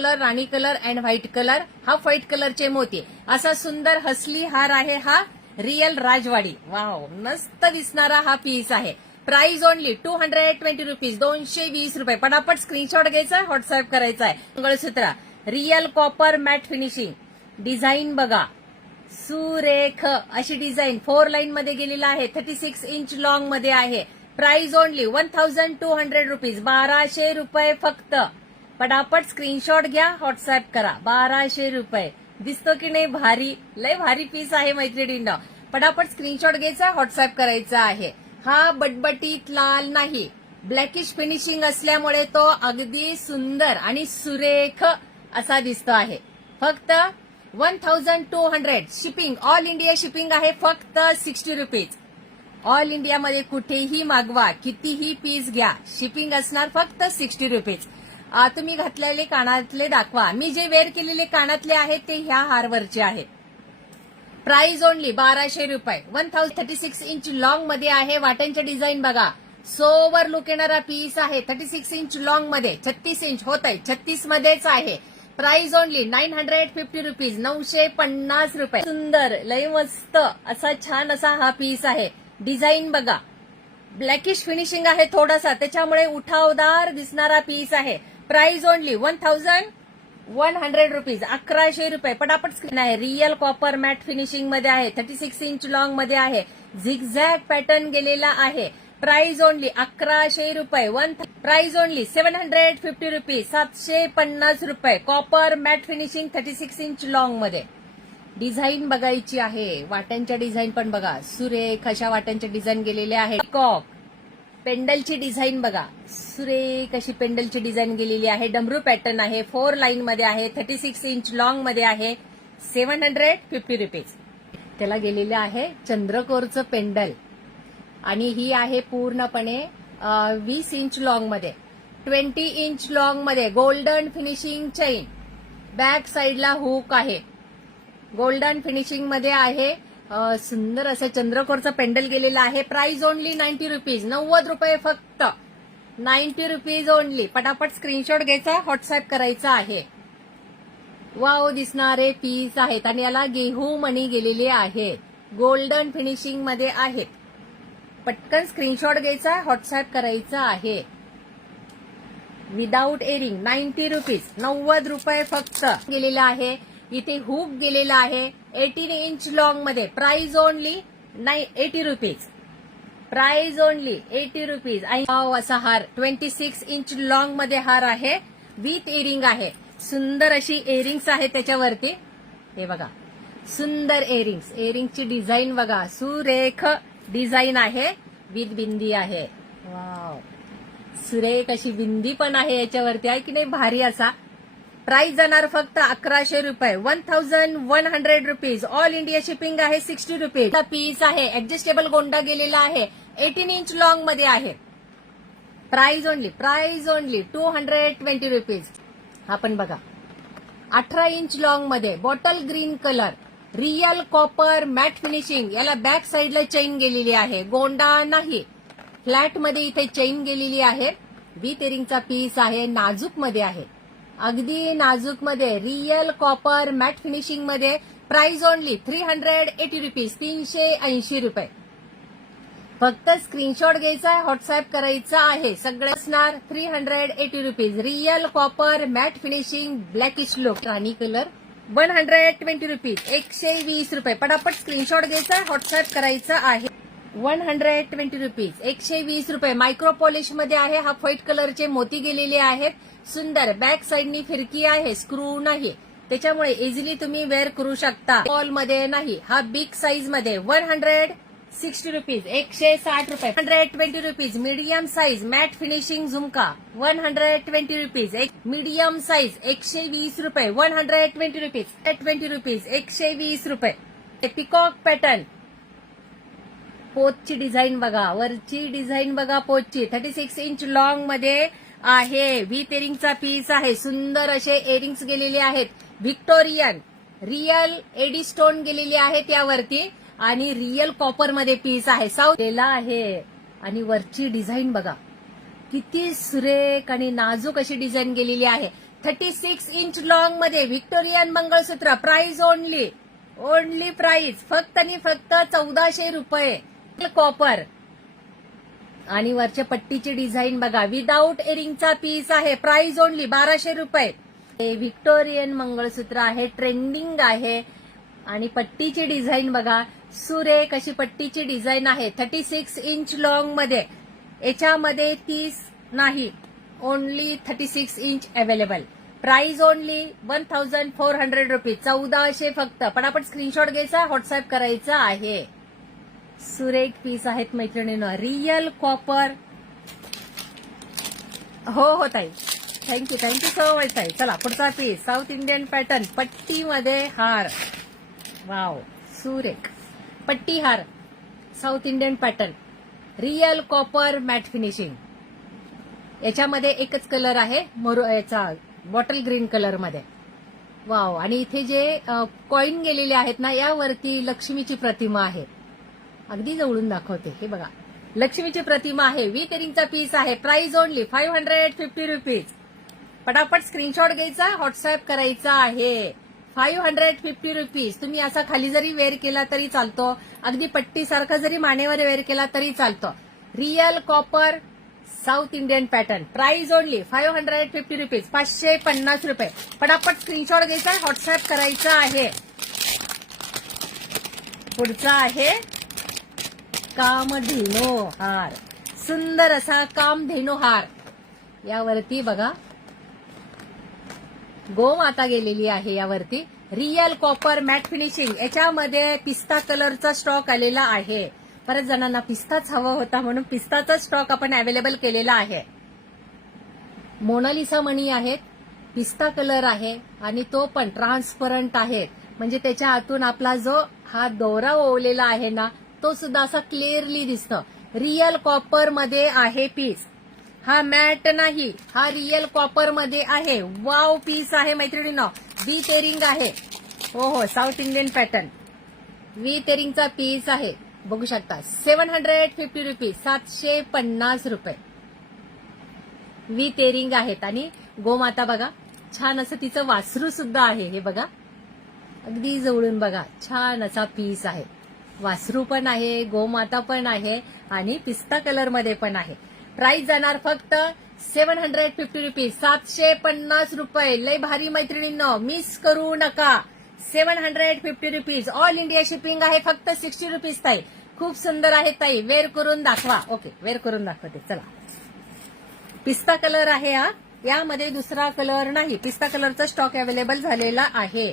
Colour, Rani colour and white colour. हा white कलरचे मोती. असा सुंदर हसली हार आहे हा रियल राजवाडी. वाव, मस्त दिसणारा हा पीस आहे. प्राइस ओनली 220 रुपीज, 220 रुपये. पटापट स्क्रीनशॉट घ्यायचा, व्हॉट्सअप करायचा आहे. Mangalsutra real copper matte finishing. Design बघा, सुरेख अशी डिझाईन 4 लाईन मध्ये गेलेला आहे. 36 इंच लॉंग मध्ये आहे. प्राइस ओनली 1200 रुपीज, 1200 रुपये फक्त. पटापट स्क्रीनशॉट घ्या, व्हॉट्सअप करा. 1200 रुपये. दिसतो की नाही भारी? लय भारी पीस आहे मैत्रिणींना. पटापट स्क्रीनशॉट घ्यायचा, व्हॉट्सअप करायचा आहे. हा बटबटीत लाल नाही, ब्लॅकिश फिनिशिंग असल्यामुळे तो अगदी सुंदर आणि सुरेख असा दिसतो आहे. फक्त 1200. शिपिंग ऑल इंडिया शिपिंग आहे. फक्त 60 रुपीज. ऑल इंडियामध्ये कुठेही मागवा, कितीही पीस घ्या, शिपिंग असणार फक्त 60 रुपीज. तुम्ही घातलेले कानातले दाखवा. मी जे वेअर केलेले कानातले आहेत ते ह्या हारवरचे आहेत. प्राइस ओनली 1200 रुपये. 1036 इंच लॉंग मध्ये आहे. वाट्यांच्या डिझाईन बघा, सोवर लुक येणारा पीस आहे. 36 इंच लॉंग मध्ये, 36 इंच होत आहे, 36 मध्येच आहे. प्राइस ओनली 950 रुपीज, 950 रुपये. सुंदर, लय मस्त असा छान असा हा पीस आहे. डिझाईन बघा, ब्लॅकिश फिनिशिंग आहे थोडासा, त्याच्यामुळे उठावदार दिसणारा पीस आहे. प्राइस ओनली 1100 रुपीज, 1100 रुपये. पटापट स्क्रीन आहे. रियल कॉपर मॅट फिनिशिंग मध्ये आहे. 36 इंच लॉंग मध्ये आहे. झिगझॅग पॅटर्न गेलेला आहे. प्राइस ओनली 1100 रुपये. प्राइस ओनली 750 रुपीज, 750 रुपये. Copper matte finishing 36 inch long मध्ये. डिझाईन बघायची आहे. वाट्यांच्या डिझाईन पण बघा, सुरेख अशा वाट्यांच्या डिझाईन गेलेल्या आहेत. कॉक पेंडलची डिझाईन बघा, सुरेख अशी पेंडलची डिझाईन गेलेली आहे. डमरू पॅटर्न आहे. 4 लाईन मध्ये आहे. 36 इंच लॉंग मध्ये आहे. 750 रुपीज. त्याला गेलेले आहे चंद्रकोरचं पेंडल आणि ही आहे पूर्णपणे 20 इंच लॉंग मध्ये, 20 इंच लॉंग मध्ये. गोल्डन फिनिशिंग चैन. बॅक साईडला हुक आहे. गोल्डन फिनिशिंग मध्ये आहे. सुंदर असं चंद्रकोरचं पेंडल गेलेलं आहे. प्राइस ओनली 90 रुपीज, 90 रुपये फक्त. 90 रुपीज ओनली. पटापट स्क्रीनशॉट घ्यायचा, व्हॉट्सअप करायचा आहे. वाव दिसणारे पीस आहेत आणि याला गेहू मणी गेलेले आहेत. गोल्डन फिनिशिंग मध्ये आहेत. पटकन स्क्रीनशॉट घ्यायचा, व्हॉट्सअप करायचा आहे. विदाऊट एरिंग 90 रुपीज, 90 रुपये फक्त. गेलेला आहे. इथे हुक गेलेला आहे 18 इंच लॉंग मध्ये. Price only 80 rupees. Price only 80 rupees. असा हार 26 इंच लॉंग मध्ये हार आहे. विथ एरिंग आहे. सुंदर अशी एरिंग्स आहे त्याच्यावरती. हे बघा, सुंदर एरिंग्स. एरिंगची डिझाईन बघा, सुरेख डिझाईन आहे. विथ बिंदी आहे. वाव, सुरेख अशी बिंदी पण आहे याच्यावरती, आहे की नाही भारी असा. प्राइस जाणार फक्त 1100 रुपये. 1100 रुपीज. ऑल इंडिया शिपिंग आहे. 60 रुपीज. पीस आहे. ऍडजस्टेबल गोंडा गेलेला आहे. 18 इंच लॉंग मध्ये आहे. Price only 220 rupees. हा पण बघा, 18 इंच लॉंग मध्ये. Bottle green colour. Real copper matte finishing. याला बॅक साईडला चेन गेलेली आहे. गोंडा नाही, फ्लॅट मध्ये इथे चेन गेलेली आहे. विथ एरिंगचा पीस आहे. नाजूक मध्ये आहे, अगदी नाजूक मध्ये. रियल कॉपर मॅट फिनिशिंग मध्ये. प्राइस ओनली 380 रुपीज, 380 रुपये. फक्त स्क्रीनशॉट घ्यायचा, व्हॉट्सअप करायचा आहे. सगळं असणार 380 rupees. Real copper matte finishing blackish look. Rani colour 120 rupees, 120 रुपये. पटापट स्क्रीनशॉट घ्यायचा, व्हॉट्सअप करायचा आहे. 120 रुपीज, 120 रुपये. मायक्रो पॉलिश मध्ये आहे. हा व्हाईट कलरचे मोती गेलेले आहेत. सुंदर. बॅक साईडनी फिरकी आहे, स्क्रू नाही, त्याच्यामुळे इझिली तुम्ही वेअर करू शकता. स्मॉल मध्ये नाही, हा बिग साईज मध्ये. 160 रुपीज, 160 रुपये. 120 rupees. Medium size matte finishing jhumka 120 rupees. Medium size 120 रुपये. 120 रुपीज, 120 रुपीज, 120 रुपये. Peacock pattern. पोतची डिझाईन बघा, वरची डिझाईन बघा पोतची. 36 इंच लॉंग मध्ये आहे. विथ एरिंगचा पीस आहे. सुंदर असे एरिंग्स गेलेले आहेत. व्हिक्टोरियन रियल एडी स्टोन गेलेली आहे त्यावरती आणि रियल कॉपर मध्ये पीस आहे. साऊथ आहे. आणि वरची डिझाईन बघा, किती सुरेख आणि नाजूक अशी डिझाईन गेलेली आहे. 36 इंच लॉंग मध्ये व्हिक्टोरियन मंगळसूत्र. प्राइस ओनली प्राइस फक्त आणि फक्त 1400 रुपये. कॉपर आणि वरच्या पट्टीची डिझाईन बघा. विदाऊट एरिंगचा पीस आहे. प्राइस ओनली 1200 रुपये. व्हिक्टोरियन मंगळसूत्र आहे, ट्रेंडिंग आहे. आणि पट्टीची डिझाईन बघा, सुरेख अशी पट्टीची डिझाईन आहे. 36 इंच लॉंग मध्ये. याच्यामध्ये 30 नाही, only 36 inch available. Price only 1400 rupees. 1400 फक्त. पटापट स्क्रीनशॉट घ्यायचा, व्हॉट्सअप करायचा आहे. सुरेख पीस आहेत मैत्रिणींनो. Real copper. हो ताई, थँक्यू सो मच ताई. चला पुढचा पीस. साऊथ इंडियन पॅटर्न पट्टीमध्ये हार. वाव, सुरेख पट्टी हार. South Indian pattern. Real copper matte finishing. याच्यामध्ये एकच कलर आहे, याचा बॉटल ग्रीन कलर मध्ये. वाव. आणि इथे जे कॉइन गेलेले आहेत ना, यावरती लक्ष्मीची प्रतिमा आहे. अगदी जवळून दाखवते. हे बघा, लक्ष्मीची प्रतिमा आहे. विथ इयरिंगचा पीस आहे. Price only 550 rupees. पटापट स्क्रीनशॉट घ्यायचा, व्हॉट्सअप करायचा आहे. 550 रुपीज. तुम्ही असा खाली जरी वेअर केला तरी चालतो, अगदी पट्टीसारखा जरी मानेवर वेअर केला तरी चालतो. Real copper south Indian pattern. Price only 550 rupees. 550 रुपये. पटापट स्क्रीनशॉट घ्यायचा, व्हॉट्सअप करायचा आहे. पुढचा आहे कामधेनू हार. सुंदर असा कामधेनू हार. यावरती बघा गोमाता गेलेली आहे. यावरती रियल कॉपर मॅट फिनिशिंग. याच्यामध्ये पिस्ता कलरचा स्टॉक आलेला आहे. बऱ्याच जणांना पिस्ताच हवा होता म्हणून पिस्ताचा स्टॉक आपण अवेलेबल केलेला आहे. मोनालिसा मणी आहेत. पिस्ता कलर आहे आणि तो पण ट्रान्सपरंट आहे. म्हणजे त्याच्या आतून आपला जो हा दोरा ओवलेला आहे ना, तो सुद्धा असा क्लिअरली दिसतो. रियल कॉपर मध्ये आहे पीस. हा मॅट नाही, हा रियल कॉपर मध्ये आहे. वाव पीस आहे मैत्रिणींनो. विथ इयरिंग आहे. हो, साऊथ इंडियन पॅटर्न. विथ इयरिंगचा पीस आहे. बघू शकता. 750 रुपीज. 750 रुपये. विथ इयरिंग आहेत. आणि गोमाता बघा, छान असं तिचं वासरू सुद्धा आहे. हे बघा, अगदी जवळून बघा. छान असा पीस आहे. वासरू पण आहे, गोमाता पण आहे आणि पिस्ता कलर मध्ये पण आहे. प्राइस जाणार फक्त 750 रुपीज. 750 रुपये. लय भारी मैत्रिणींनो, मिस करू नका. 750 रुपीज. ऑल इंडिया शिपिंग आहे. फक्त 60 रुपीज ताई. खूप सुंदर आहे ताई. वेअर करून दाखवा. ओके, वेअर करून दाखवते. चला, पिस्ता कलर आहे हा. यामध्ये दुसरा कलर नाही. पिस्ता कलरचा स्टॉक अवेलेबल झालेला आहे.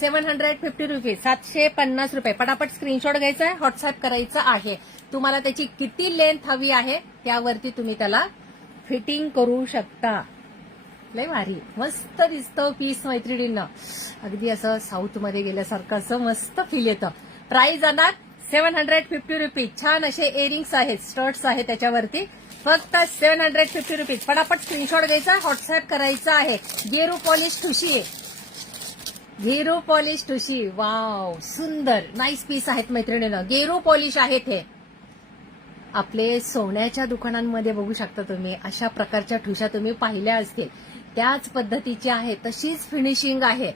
750 रुपीज. 750 रुपये. पटापट स्क्रीनशॉट घ्यायचा आहे, व्हॉट्सअप करायचा आहे. तुम्हाला त्याची किती लेंथ हवी आहे त्यावरती तुम्ही त्याला फिटिंग करू शकता. लय भारी मस्त दिसतं पीस मैत्रिणींना. अगदी असं साऊथ मध्ये गेल्यासारखं असं मस्त फील येतं. प्राइस जाणार 750 रुपीज. छान असे इयरिंग्स आहेत, स्टर्ट्स आहेत त्याच्यावरती. फक्त 750 रुपीज. पटापट स्क्रीनशॉट घ्यायचा, व्हॉट्सअप करायचा आहे. गेरू पॉलिश ठुशी. गेरू पॉलिश ठुशी. वाव, सुंदर नाईस पीस आहेत मैत्रिणींना. गेरू पॉलिश आहेत हे. आपले सोन्याच्या दुकानांमध्ये बघू शकता तुम्ही, अशा प्रकारच्या ठुशा तुम्ही पाहिल्या असतील. त्याच पद्धतीची आहे, तशीच फिनिशिंग आहे.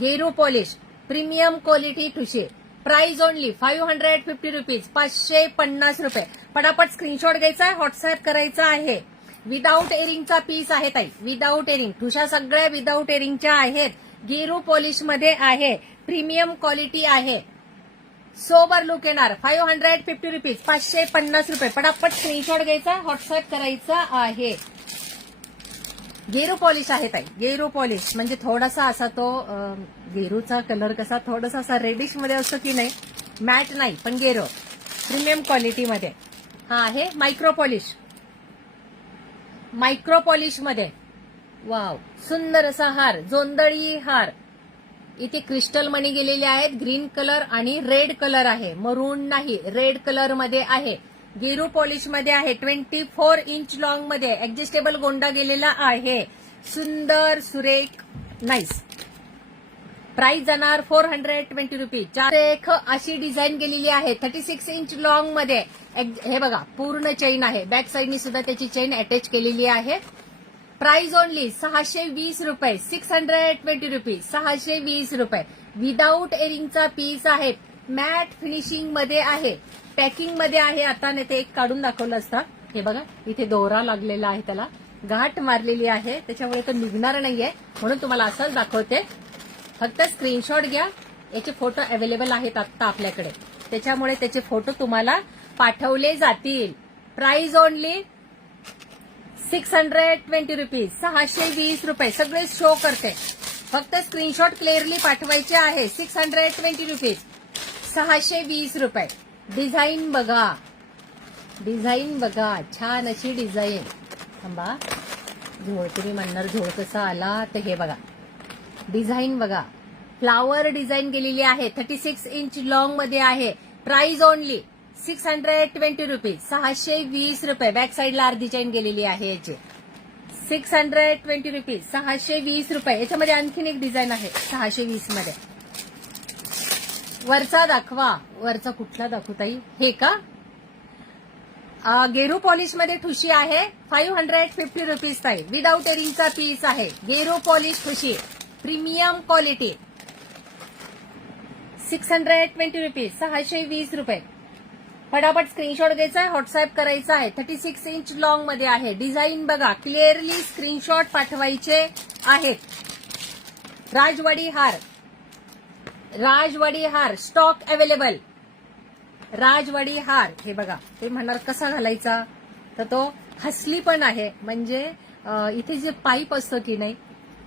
गेरू पॉलिश प्रीमियम क्वालिटी ठुशी. Price only 550 rupees. 550 रुपये. पटापट स्क्रीनशॉट घ्यायचा, व्हॉट्सअप करायचा आहे. विदाऊट एरिंगचा पीस आहे ताई. विदाऊट एरिंग. ठुशा सगळ्या विदाऊट एरिंगच्या आहेत. गेरू पॉलिश मध्ये आहे. प्रीमियम क्वालिटी आहे. सोबर लुक येणार. 550 रुपीज. 550 रुपये. पटापट स्क्रीनशॉट घ्यायचा, व्हॉट्सअप करायचा आहे. गेरू पॉलिश आहे ताई. गेरू पॉलिश म्हणजे थोडासा असा तो गेरूचा कलर कसा थोडासा असा रेडिश मध्ये असतो की नाही, मॅट नाही पण गेरू प्रीमियम क्वालिटीमध्ये. हा आहे मायक्रो पॉलिश. मायक्रो पॉलिश मध्ये वाव, सुंदर असा हार, जोंदळी हार. इथे क्रिस्टल मणी गेलेले आहेत. ग्रीन कलर आणि रेड कलर आहे. मरून नाही, रेड कलर मध्ये आहे. गेरू पॉलिश मध्ये आहे. 24 इंच लॉंग मध्ये ऍडजस्टेबल गोंडा गेलेला आहे. सुंदर सुरेख नाईस. प्राइस जाणार 420 रुपीज. एक अशी डिझाईन गेलेली आहे 36 इंच लॉंग मध्ये. हे बघा पूर्ण चेन आहे. बॅक साईडनी सुद्धा त्याची चेन अटॅच केलेली आहे. प्राइस ओनली 620 रुपये, 620 रुपीज, 620 रुपये. विदाऊट एरिंगचा पीस आहे, मॅट फिनिशिंग मध्ये आहे, पॅकिंग मध्ये आहे. आता नाही ते एक काढून दाखवलं असता. हे बघा इथे दोरा लागलेला आहे, त्याला गाठ मारलेली आहे, त्याच्यामुळे तो निघणार नाहीये, म्हणून तुम्हाला असंच दाखवते. फक्त स्क्रीनशॉट घ्या. याचे फोटो अवेलेबल आहेत आता आपल्याकडे, त्याच्यामुळे त्याचे फोटो तुम्हाला पाठवले जातील. प्राइस ओनली 620 रुपीज, 620 रुपये. सगळे शो करते, फक्त स्क्रीनशॉट क्लिअरली पाठवायचे आहे. 620 रुपीज, 620 रुपये. डिझाईन बघा, डिझाईन बघा, छान अशी डिझाईन. थांबा, झोळ तुम्ही म्हणणार झोळ कसा आला, तर हे बघा डिझाईन बघा. फ्लावर डिझाईन केलेली आहे, 36 इंच लॉंग मध्ये आहे. प्राइस ओनली 620 रुपीज, 620 रुपये. बॅक साईडला अर्धी चेन गेलेली आहे याची. 620 रुपीज, 620 रुपये. याच्यामध्ये आणखीन एक डिझाईन आहे 620 मध्ये. वरचा दाखवा, वरचा कुठला दाखवू ताई? हे का? गेरू पॉलिश मध्ये ठुशी आहे, 550 रुपीज ताई. विदाऊट एरिंगचा पीस आहे, गेरू पॉलिश ठुशी, प्रीमियम क्वालिटी. 620 रुपीज, 620 रुपये. फटाफट स्क्रीनशॉट घ्यायचा आहे, व्हॉट्सअप करायचा आहे. 36 इंच लॉंग मध्ये आहे. डिझाईन बघा, क्लिअरली स्क्रीनशॉट पाठवायचे आहेत. राजवाडी हार, राजवाडी हार स्टॉक अवेलेबल. राजवाडी हार हे बघा. ते म्हणणार कसा घालायचा, तर तो हसली पण आहे, म्हणजे इथे जे पाईप असतो की नाही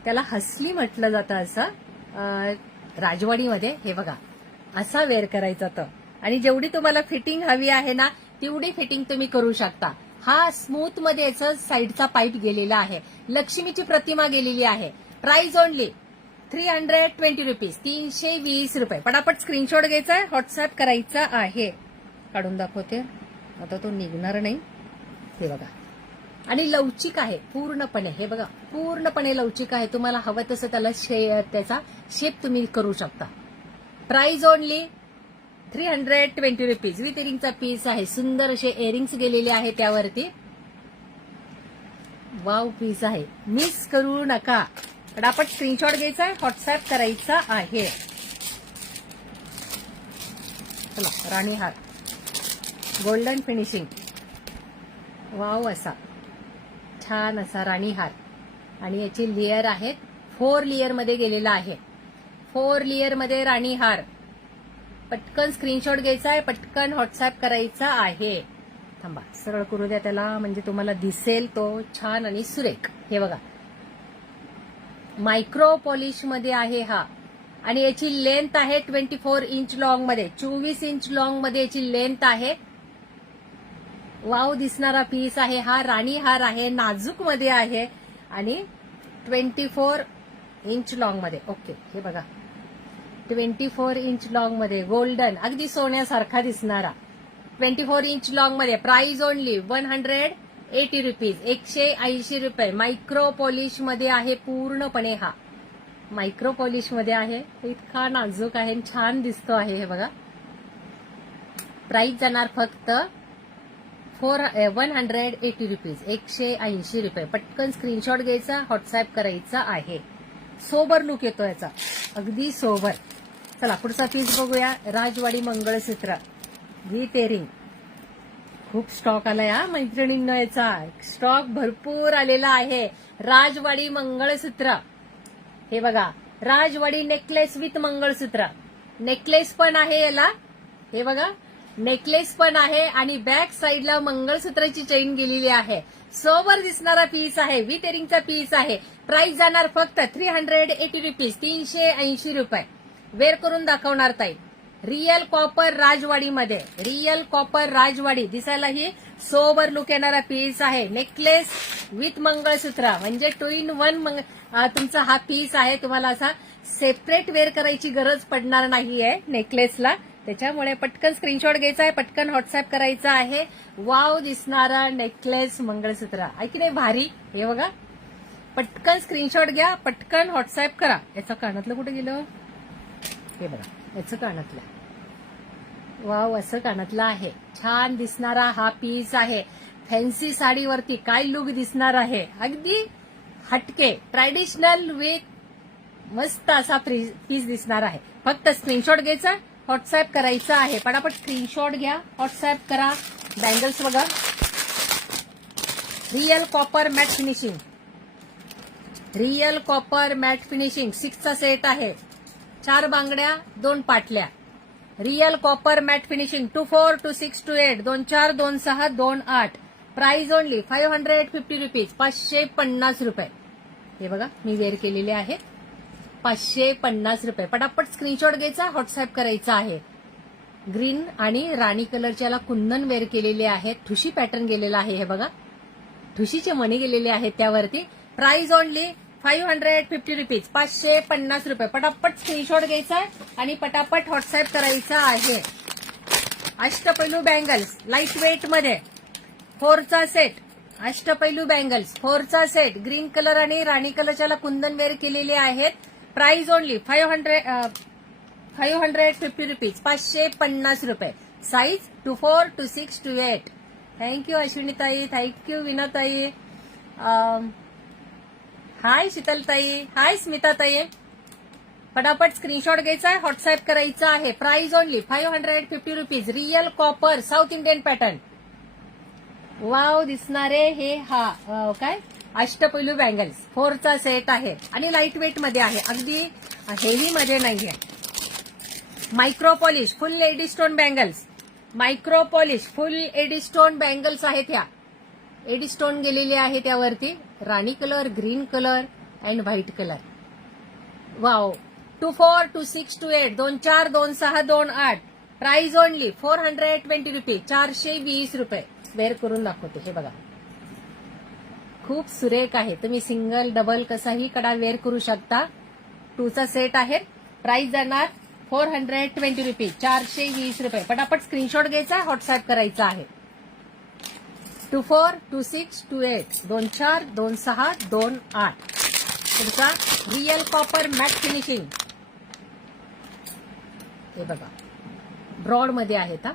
त्याला हसली म्हटलं जातं. असं राजवाडीमध्ये हे बघा असा वेअर करायचा तो. आणि जेवढी तुम्हाला फिटिंग हवी आहे ना तेवढी फिटिंग तुम्ही करू शकता. हा स्मूथ मध्ये याचा साईडचा पाईप गेलेला आहे, लक्ष्मीची प्रतिमा गेलेली आहे. प्राइस ओनली 320 रुपीज, 320 रुपये. पटापट स्क्रीनशॉट घ्यायचा आहे, व्हॉट्सअप करायचा आहे. काढून दाखवते, आता तो निघणार नाही. हे बघा, आणि लवचिक आहे पूर्णपणे. हे बघा पूर्णपणे लवचिक आहे. तुम्हाला हवं तसं त्याला त्याचा शेप तुम्ही करू शकता. Price only 320 rupees. विथ एरिंगचा पीस आहे, सुंदर असे एरिंग्स गेलेले आहे त्यावरती. वाव पीस आहे, मिस करू नका. फटाफट स्क्रीनशॉट घ्यायचा आहे, व्हॉट्सअप करायचा आहे. चला, राणी हार गोल्डन फिनिशिंग. वाव असा छान असा राणी हार. आणि याची लेअर आहेत, 4 लेअर मध्ये गेलेला आहे. 4 लेअर मध्ये राणी हार. पटकन स्क्रीनशॉट घ्यायचा आहे, पटकन व्हॉट्सअप करायचा आहे. थांबा, सरळ करू द्या त्याला, म्हणजे तुम्हाला दिसेल तो छान आणि सुरेख. हे बघा, मायक्रो पॉलिश मध्ये आहे हा. आणि याची लेंथ आहे 24 इंच लॉंग मध्ये, 24 इंच लॉंग मध्ये याची लेंथ आहे. वाव दिसणारा पीस आहे हा. राणी हार आहे, नाजूक मध्ये आहे आणि 24 इंच लॉंग मध्ये. ओके, हे बघा 24 इंच लॉंग मध्ये गोल्डन, अगदी सोन्यासारखा दिसणारा 24 इंच लॉंग मध्ये. प्राइस ओनली 180 रुपीज, 180 रुपये. मायक्रो पॉलिश मध्ये आहे पूर्णपणे. हा मायक्रो पॉलिश मध्ये आहे, इतका नाजूक आहे, छान दिसतो आहे. हे बघा, प्राइस जाणार फक्त 180 रुपीज, 180 रुपये. पटकन स्क्रीनशॉट घ्यायचा, व्हॉट्सअप करायचा आहे. सोबर लुक येतो याचा, अगदी सोबर. चला पुढचा पीस बघूया. राजवाडी मंगळसूत्र विथ एरिंग. खूप स्टॉक आलाय हा मैत्रिणींनो, याचा स्टॉक भरपूर आलेला आहे. राजवाडी मंगळसूत्र हे बघा, राजवाडी नेकलेस विथ मंगळसूत्र. नेकलेस पण आहे याला, हे बघा नेकलेस पण आहे आणि बॅक साईडला मंगळसूत्राची चेन गेलेली आहे. सोबर दिसणारा पीस आहे, विथ एरिंगचा पीस आहे. प्राइस जाणार फक्त 380 रुपीज, 380 रुपये. वेअर करून दाखवणार ताई. रियल कॉपर राजवाडी मध्ये, रियल कॉपर राजवाडी. दिसायलाही सोबर लुक येणारा पीस आहे. नेकलेस विथ मंगळसूत्र, म्हणजे 2 in 1 तुमचा हा पीस आहे. तुम्हाला असा सेपरेट वेअर करायची गरज पडणार नाहीये नेकलेसला. त्याच्यामुळे पटकन स्क्रीनशॉट घ्यायचा आहे, पटकन व्हॉट्सअप करायचा आहे. वाव दिसणारा नेकलेस मंगळसूत्र आहे की नाही भारी. हे बघा, पटकन स्क्रीनशॉट घ्या, पटकन व्हॉट्सअप करा. याचं कानातलं कुठे गेलं, हे बघा याचं कानातलं. वाव, असं कानातलं आहे. छान दिसणारा हा पीस आहे. फॅन्सी साडीवरती काय लुक दिसणार आहे. अगदी हटके ट्रॅडिशनल विथ मस्त असा पीस दिसणार आहे. फक्त स्क्रीनशॉट घ्यायचा, व्हॉट्सअप करायचा आहे. पटापट स्क्रीनशॉट घ्या, व्हॉट्सअप करा. बँगल्स बघा, real copper matte finishing, real copper matte finishing 6चा सेट आहे. 4 बांगड्या 2 पाटल्या. Real copper matte finishing 24, 26, 28, 24, 26, 28. Price only 550 rupees, 550 रुपये. हे बघा मी वेअर केलेले आहे, 550 रुपये. पटापट स्क्रीनशॉट घ्यायचा, व्हॉट्सअप करायचा आहे. ग्रीन आणि राणी कलरच्याला कुंदन वेअर केलेले आहे. ठुशी पॅटर्न गेलेला आहे. हे बघा ठुशीचे मणी गेलेले आहेत त्यावरती. प्राइस ओनली 550 रुपीज, 550 रुपये. पटापट स्क्रीनशॉट घ्यायचा आणि पटापट व्हॉट्सअप करायचा आहे. अष्टपैलू बँगल्स लाईट वेट मध्ये 4चा सेट. अष्टपैलू बँगल्स 4चा सेट. ग्रीन कलर आणि राणी कलरच्याला कुंदन वेअर केलेले आहेत. प्राइस ओनली 550 रुपीज, 550 रुपये. साईज 24, 26, 28. थँक्यू अश्विनीताई, थँक्यू विनाताई, हाय शीतलताई, हाय स्मिताताई. फटाफट स्क्रीनशॉट घ्यायचा आहे, व्हॉट्सअप करायचा आहे. Price only 550 rupees. Real copper south Indian pattern. Wow दिसणारे हे काय अष्टपैलू बँगल्स 4चा सेट आहे आणि लाईट वेट मध्ये आहे, अगदी हेवी मध्ये नाहीये. Micro polish full AD stone bangles, micro polish full AD stone bangles आहेत. ह्या एडी स्टोन गेलेले आहे त्यावरती. Rani colour, green colour and white colour. Wow 24, 26, 28, 24, 26, 28. Price only 420 rupees, 420 रुपये. वेअर करून दाखवते. हे बघा खूप सुरेख आहे. तुम्ही सिंगल डबल कसाही कडा वेअर करू शकता. 2चा सेट आहे. प्राइस जाणार 420 रुपीज, 420 रुपये. पटापट स्क्रीनशॉट घ्यायचा, व्हॉट्सअप करायचा आहे. 24, 26, 28, 24, 26, 28. पुढचा रियल कॉपर मॅट फिनिशिंग. हे बघा ब्रॉड मध्ये आहेत, हा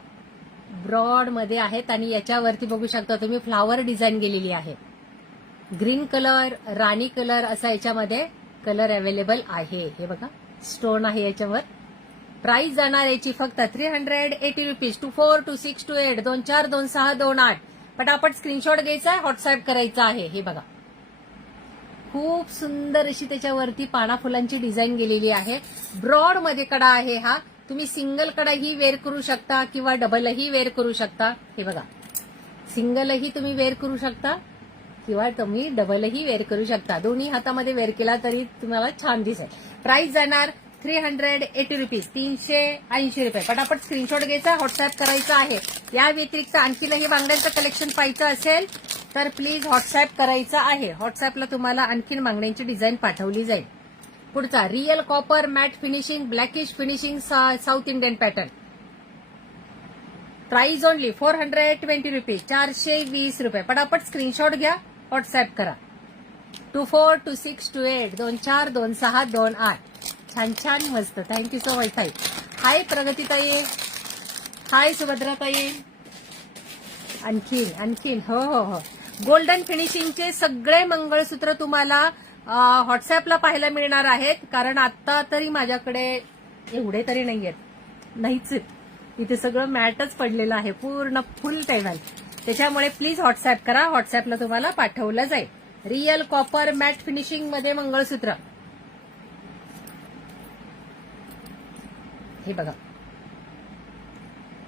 ब्रॉड मध्ये आहेत आणि याच्यावरती बघू शकता तुम्ही फ्लावर डिझाईन गेलेली आहे. ग्रीन कलर, राणी कलर असा याच्यामध्ये कलर अवेलेबल आहे. हे बघा स्टोन आहे याच्यावर. प्राइस जाणार याची फक्त 380 रुपीज. 24, 26, 28, 24, 26, 28. पटापट स्क्रीनशॉट घ्यायचा, व्हॉट्सअप करायचा आहे. हे बघा खूप सुंदर अशी त्याच्यावरती पाना फुलांची डिझाईन गेलेली आहे. ब्रॉड मध्ये कडा आहे हा. तुम्ही सिंगल कडाही वेअर करू शकता किंवा डबलही वेअर करू शकता. हे बघा सिंगलही तुम्ही वेअर करू शकता किंवा तुम्ही डबलही वेअर करू शकता. दोन्ही हातामध्ये वेअर केला तरी तुम्हाला छान दिसेल. प्राइस जाणार 380 रुपीज, 380 रुपये. पटापट स्क्रीनशॉट घ्यायचा, व्हॉट्सअप करायचा आहे. या व्यतिरिक्त आणखीनही बांगड्यांचं कलेक्शन पाहायचं असेल तर प्लीज व्हॉट्सअप करायचं आहे. व्हॉट्सअपला तुम्हाला आणखीन बांगड्यांची डिझाईन पाठवली जाईल. पुढचा real copper matte finishing blackish finishing South Indian pattern. Price only 420 rupees, 420 रुपये. पटापट स्क्रीनशॉट घ्या, व्हॉट्सअप करा. 24, 26, 28, 24, 26, 28. छान छान मस्त. थँक्यू सो मच ताई. हाय प्रगतीताई, हाय सुभद्राताई. आणखीन हो हो हो गोल्डन फिनिशिंगचे सगळे मंगळसूत्र तुम्हाला व्हॉट्सअपला पाहायला मिळणार आहेत. कारण आता तरी माझ्याकडे एवढे तरी नाहीच. इथे सगळं मॅटच पडलेलं आहे पूर्ण फुल टेबल. त्याच्यामुळे प्लीज व्हॉट्सअप करा, व्हॉट्सअपला तुम्हाला पाठवलं जाईल. रियल कॉपर मॅट फिनिशिंग मध्ये मंगळसूत्र. हे बघा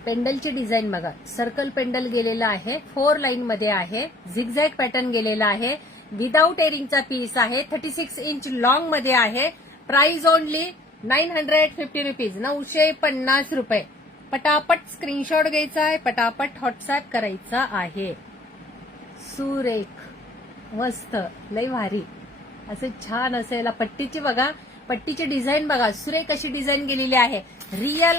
पेंडलची डिझाईन बघा. सर्कल पेंडल गेलेला आहे, 4 लाईन मध्ये आहे. झिगझॅग पॅटर्न गेलेला आहे. विदाऊट एरिंगचा पीस आहे. 36 इंच लॉंग मध्ये आहे. प्राइस ओनली 950 रुपीज, 950 रुपये. पटापट स्क्रीनशॉट घ्यायचा आहे, पटापट व्हॉट्सअप करायचा आहे. सुरेख मस्त लय भारी असं छान असेल. पट्टीची बघा, पट्टीची डिझाईन बघा, सुरेख अशी डिझाईन गेलेली आहे. रियल